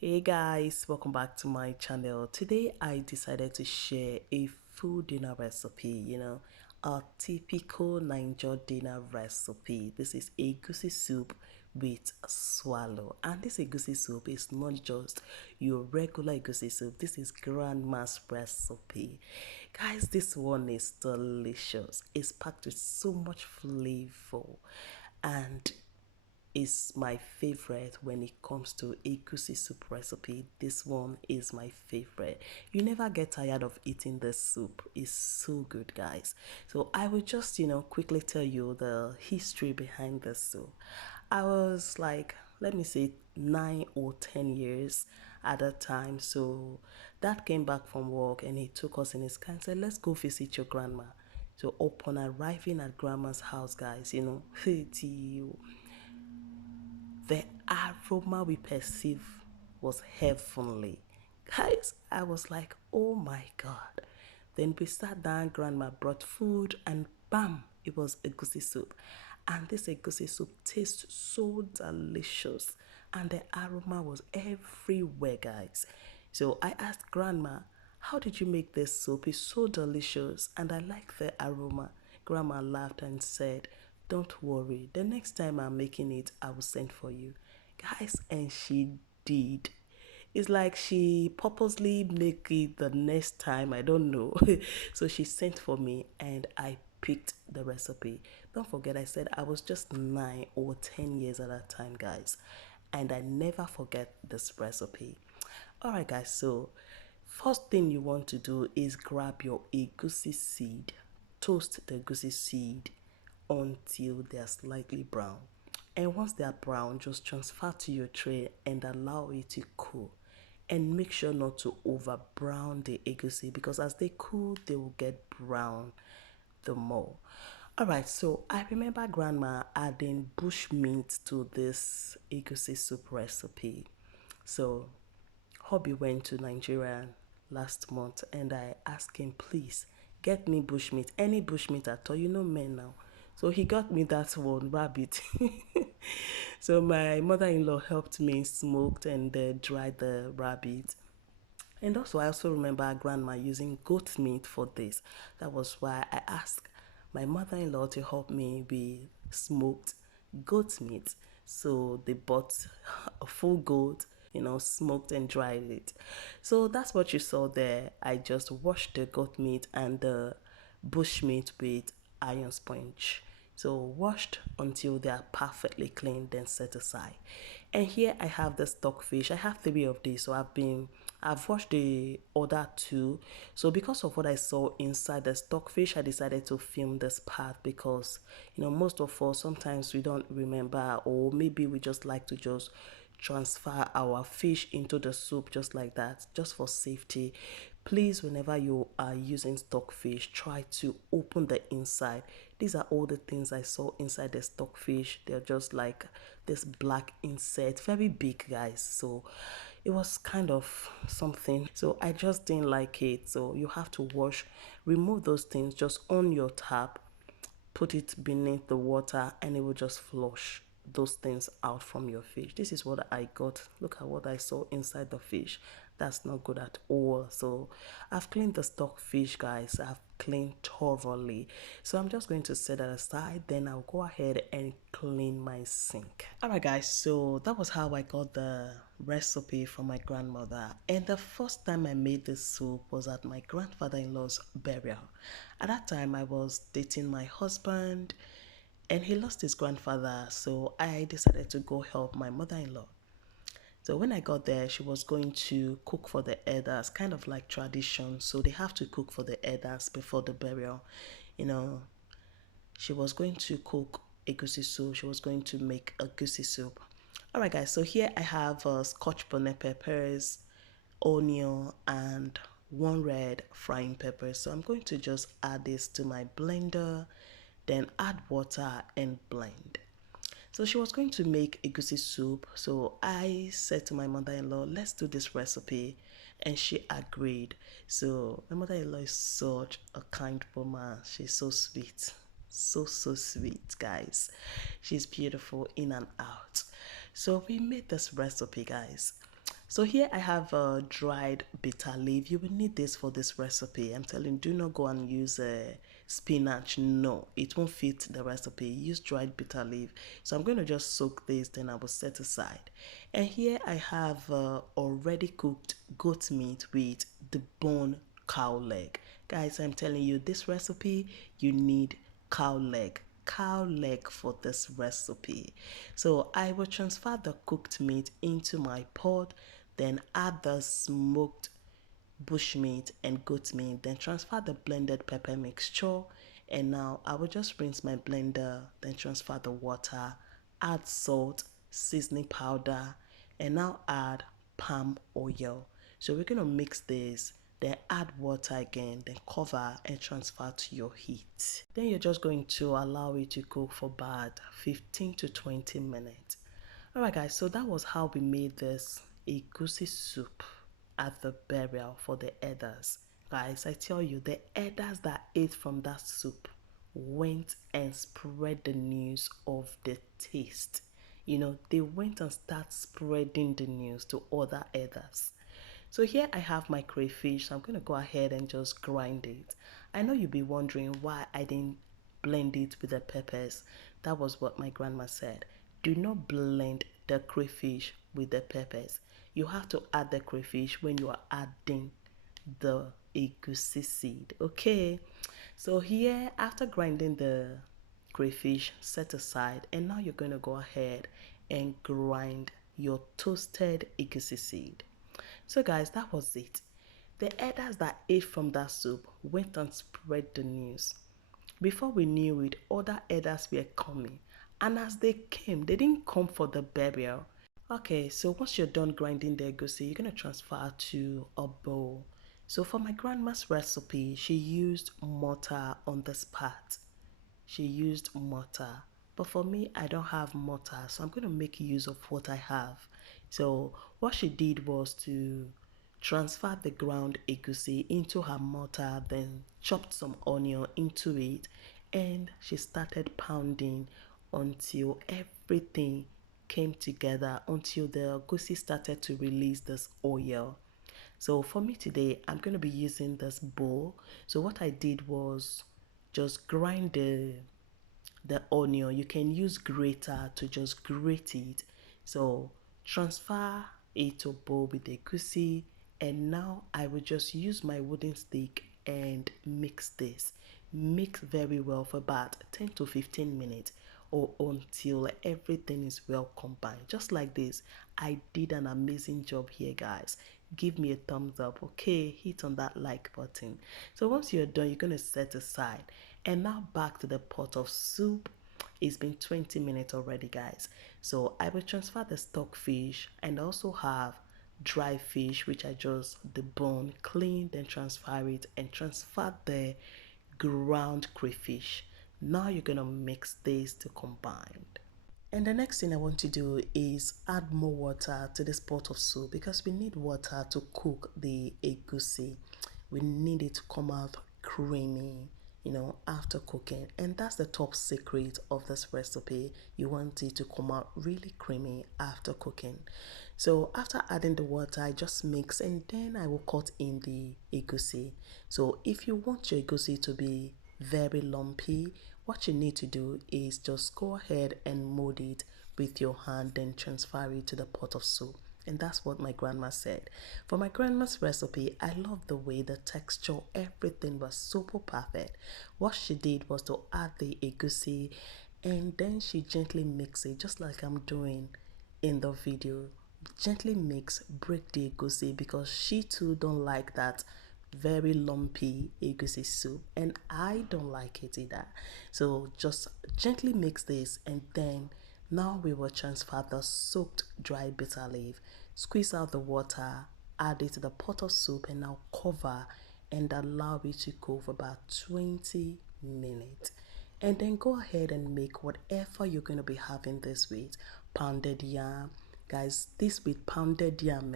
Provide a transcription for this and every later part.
Hey guys, welcome back to my channel. Today I decided to share a full dinner recipe, a typical Niger dinner recipe. This is egusi soup with swallow. And this egusi soup is not just your regular egusi soup. This is grandma's recipe. Guys, this one is delicious. It's packed with so much flavor and is my favorite when it comes to egusi soup recipe. This one is my favorite. You never get tired of eating this soup. It's so good, guys. So I will just quickly tell you the history behind this soup. I was like, let me say 9 or 10 years at that time. So dad came back from work and he took us in his car and said, let's go visit your grandma. So upon arriving at grandma's house, guys, the aroma we perceive was heavenly. Guys, I was like, oh my God. Then we sat down, grandma brought food, and bam, it was egusi soup. And this egusi soup tastes so delicious. And the aroma was everywhere, guys. So I asked grandma, how did you make this soup? It's so delicious. And I like the aroma. Grandma laughed and said, don't worry, the next time I'm making it, I will send for you. Guys, and she did. It's like she purposely make it the next time, I don't know. So she sent for me and I picked the recipe. Don't forget, I said I was just 9 or 10 years at that time, guys. And I never forget this recipe. Alright, guys, so first thing you want to do is grab your egusi seed, toast the egusi seed until they are slightly brown. And once they are brown, just transfer to your tray and allow it to cool. And make sure not to over brown the egusi because as they cool, they will get brown the more. Alright, so I remember grandma adding bush meat to this egusi soup recipe. So hubby went to Nigeria last month and I asked him, please get me bushmeat, any bushmeat at all. You know men now. So he got me that one, rabbit. So my mother-in-law helped me smoked and dried the rabbit. And also, I also remember grandma using goat meat for this. That was why I asked my mother-in-law to help me with smoked goat meat. So they bought a full goat, smoked and dried it. So that's what you saw there. I just washed the goat meat and the bush meat with iron sponge. So washed until they are perfectly clean, then set aside. And here I have the stockfish. I have three of these, so I've watched the other two. So because of what I saw inside the stockfish, I decided to film this part because most of us sometimes we don't remember, or maybe we just like to just transfer our fish into the soup just like that, just for safety. Please, whenever you are using stockfish, try to open the inside. These are all the things I saw inside the stockfish. They're just like this black insect, very big, guys. So it was kind of something. So I just didn't like it. So you have to wash, remove those things just on your tap, put it beneath the water, and it will just flush those things out from your fish. This is what I got. Look at what I saw inside the fish. That's not good at all. So I've cleaned the stock fish, guys. I've cleaned thoroughly. So I'm just going to set that aside. Then I'll go ahead and clean my sink. Alright, guys, so that was how I got the recipe from my grandmother. And the first time I made this soup was at my grandfather-in-law's burial. At that time I was dating my husband and he lost his grandfather, so I decided to go help my mother-in-law. So when I got there, she was going to cook for the elders, kind of like tradition. So they have to cook for the elders before the burial. You know, she was going to cook egusi soup. She was going to make a goosey soup. All right, guys. So here I have Scotch bonnet peppers, onion, and one red frying pepper. So I'm going to just add this to my blender, then add water and blend. So she was going to make egusi soup. So I said to my mother-in-law, let's do this recipe. And she agreed. So my mother-in-law is such a kind woman. She's so sweet. So sweet, guys. She's beautiful in and out. So we made this recipe, guys. So here I have dried bitter leaf. You will need this for this recipe. I'm telling you, do not go and use spinach. No, it won't fit the recipe. Use dried bitter leaf. So I'm going to just soak this, then I will set aside. And here I have already cooked goat meat with the bone cow leg. Guys, I'm telling you, this recipe, you need cow leg for this recipe. So I will transfer the cooked meat into my pot, then add the smoked bushmeat and goat meat, then transfer the blended pepper mixture. And now I will just rinse my blender, then transfer the water, add salt, seasoning powder, and now add palm oil. So we're gonna mix this, then add water again, then cover and transfer to your heat. Then you're just going to allow it to cook for about 15 to 20 minutes. Alright guys, so that was how we made this egusi soup at the burial for the elders. Guys, I tell you, the elders that ate from that soup went and spread the news of the taste. You know, they went and started spreading the news to other elders. So here I have my crayfish. So I'm going to go ahead and just grind it. I know you'll be wondering why I didn't blend it with the peppers. That was what my grandma said. Do not blend the crayfish with the peppers. You have to add the crayfish when you are adding the egusi seed. Okay. So here, after grinding the crayfish, set aside, and now you're going to go ahead and grind your toasted egusi seed. So guys, that was it. The elders that ate from that soup went and spread the news. Before we knew it, other elders were coming. And as they came, they didn't come for the burial. Okay, so once you're done grinding the egusi, you're going to transfer to a bowl. So for my grandma's recipe, she used mortar on the spot. She used mortar. But for me, I don't have mortar, so I'm going to make use of what I have. So what she did was to transfer the ground egusi into her mortar, then chopped some onion into it, and she started pounding until everything came together, until the egusi started to release this oil. So for me today, I'm going to be using this bowl. So what I did was just grind the onion. You can use grater to just grate it. So transfer it to a bowl with the egusi, and now I will just use my wooden stick and mix this. Mix very well for about 10 to 15 minutes or until everything is well combined. Just like this. I did an amazing job here, guys. Give me a thumbs up. Okay, hit on that like button. So once you're done, you're going to set aside. And now back to the pot of soup. It's been 20 minutes already, guys. So I will transfer the stockfish and also have dry fish, which I just debone, clean, then transfer it and transfer the ground crayfish. Now you're gonna mix this to combine. And the next thing I want to do is add more water to this pot of soup because we need water to cook the egusi. We need it to come out creamy, you know, after cooking. And that's the top secret of this recipe. You want it to come out really creamy after cooking. So after adding the water, I just mix and then I will cut in the egusi. So if you want your egusi to be very lumpy, what you need to do is just go ahead and mold it with your hand, then transfer it to the pot of soup. And that's what my grandma said. For my grandma's recipe, I love the way the texture, everything was super perfect. What she did was to add the egusi and then she gently mix it just like I'm doing in the video. Gently mix, break the egusi because she too don't like that very lumpy egusi soup and I don't like it either. So just gently mix this and then now we will transfer the soaked dry bitter leaf, squeeze out the water, add it to the pot of soup and now cover and allow it to cook for about 20 minutes. And then go ahead and make whatever you're going to be having this with. Pounded yam. Guys, this with pounded yam,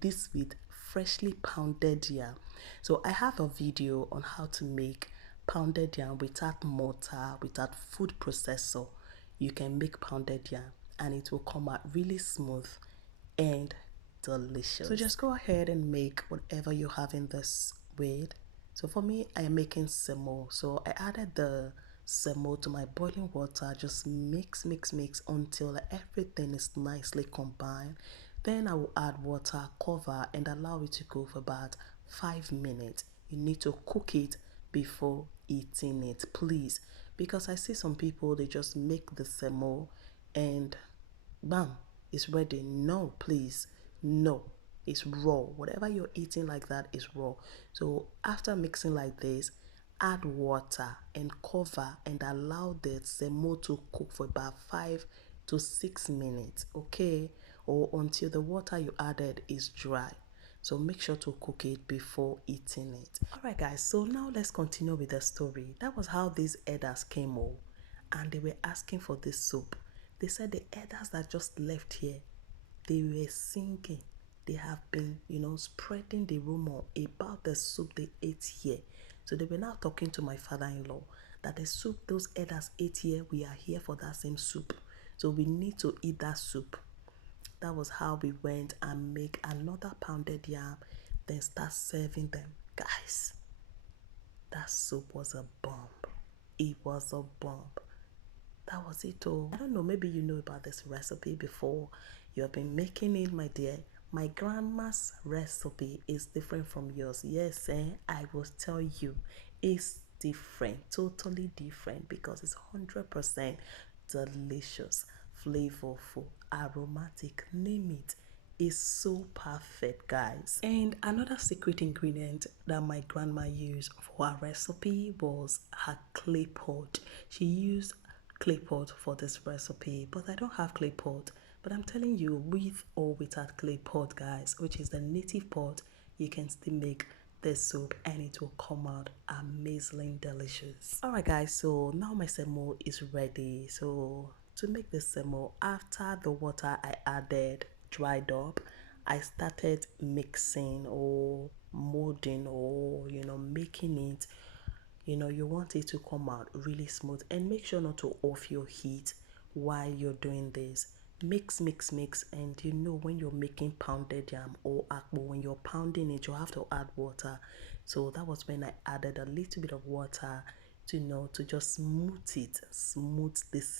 this with freshly pounded yam. So I have a video on how to make pounded yam without mortar, without food processor. You can make pounded yam and it will come out really smooth and delicious. So just go ahead and make whatever you're having this with. So for me, I am making semo. So I added the semo to my boiling water. Just mix until everything is nicely combined. Then I will add water, cover, and allow it to cook for about 5 minutes. You need to cook it before eating it, please, because I see some people, they just make the semo and bam, it's ready. No, please, no, it's raw. Whatever you're eating like that is raw. So after mixing like this, add water and cover and allow the semo to cook for about 5 to 6 minutes, okay, or until the water you added is dry. So make sure to cook it before eating it. Alright guys, so now let's continue with the story. That was how these elders came home and they were asking for this soup. They said the elders that just left here, they were singing. They have been, spreading the rumor about the soup they ate here. So they were now talking to my father-in-law that the soup those elders ate here, we are here for that same soup. So we need to eat that soup. That was how we went and make another pounded yam, then start serving them. Guys, that soup was a bomb. It was a bomb. That was it all. I don't know, maybe you know about this recipe before. You have been making it, my dear. My grandma's recipe is different from yours. Yes, I will tell you. It's different, totally different, because it's 100% delicious, flavorful, aromatic, name it. Is so perfect, guys. And another secret ingredient that my grandma used for her recipe was her clay pot. She used clay pot for this recipe, but I don't have clay pot. But I'm telling you, with or without clay pot, guys, which is the native pot, you can still make this soup and it will come out amazingly delicious. All right, guys, so now my semo is ready. So to make the semo, after the water I added dried up, I started mixing or molding or making it. You want it to come out really smooth, and make sure not to off your heat while you're doing this. Mix, and when you're making pounded yam or akpo, when you're pounding it, you have to add water. So that was when I added a little bit of water to just smooth this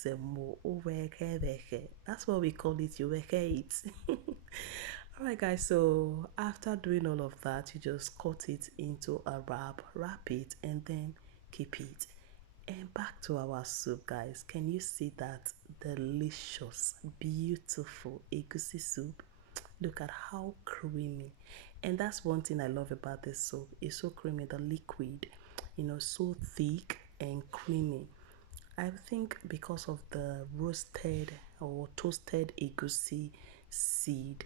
semo. That's what we call it. You it. Alright guys, so after doing all of that, you just cut it into a wrap it, and then keep it. And back to our soup, guys. Can you see that delicious, beautiful egusi soup? Look at how creamy. And that's one thing I love about this soup. It's so creamy, the liquid, so thick and creamy. I think because of the roasted or toasted egusi seed.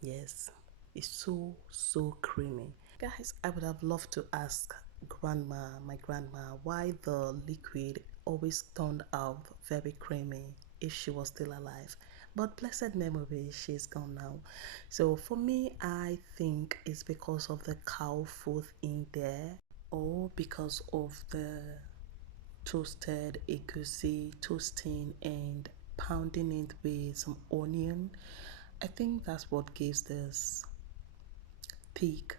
Yes, it's so creamy. Guys, I would have loved to ask my grandma, why the liquid always turned out very creamy if she was still alive. But blessed memory, she's gone now. So for me, I think it's because of the cow food in there, or because of the toasted egusi, toasting and pounding it with some onion. I think that's what gives this thick,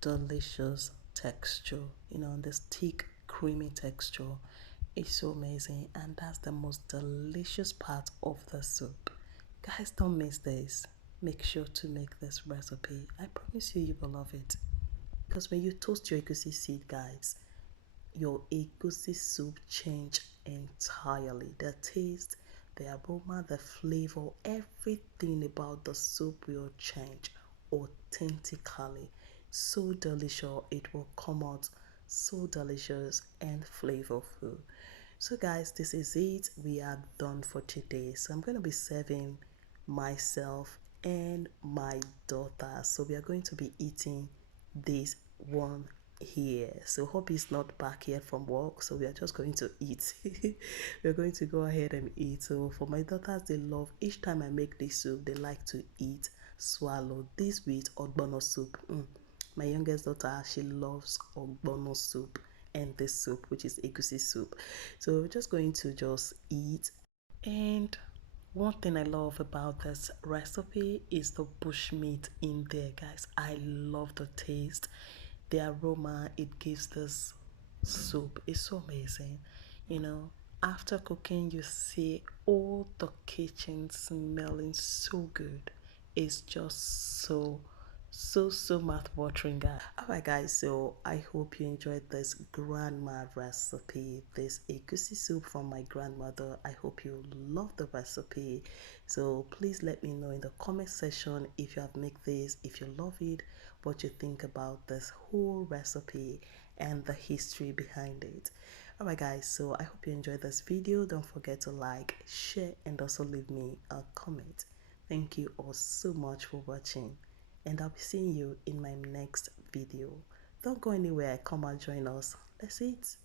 delicious texture. This thick, creamy texture is so amazing, and that's the most delicious part of the soup. Guys, don't miss this. Make sure to make this recipe. I promise you will love it. Because when you toast your egusi seed, guys, your egusi soup change entirely. The taste, the aroma, the flavor, everything about the soup will change authentically. So delicious, it will come out so delicious and flavorful. So guys, this is it. We are done for today. So I'm going to be serving myself and my daughter. So we are going to be eating this one here. So hope he's not back yet from work. So we are just going to eat. We're going to go ahead and eat. So for my daughters, they love, each time I make this soup, they like to eat, swallow this with ogbono soup. My youngest daughter, she loves ogbono soup and this soup, which is egusi soup. So we're just going to just eat, and One thing I love about this recipe is the bushmeat in there, guys. I love the taste, the aroma it gives this soup. It's so amazing. You know, after cooking, you see all the kitchen smelling so good. It's just so mouth-watering, guys. Alright guys, so I hope you enjoyed this grandma recipe, this egusi soup from my grandmother. I hope you love the recipe. So please let me know in the comment section if you have made this, if you love it, what you think about this whole recipe and the history behind it. Alright guys, so I hope you enjoyed this video. Don't forget to like, share, and also leave me a comment. Thank you all so much for watching, and I'll be seeing you in my next video. Don't go anywhere, come and join us. Let's eat.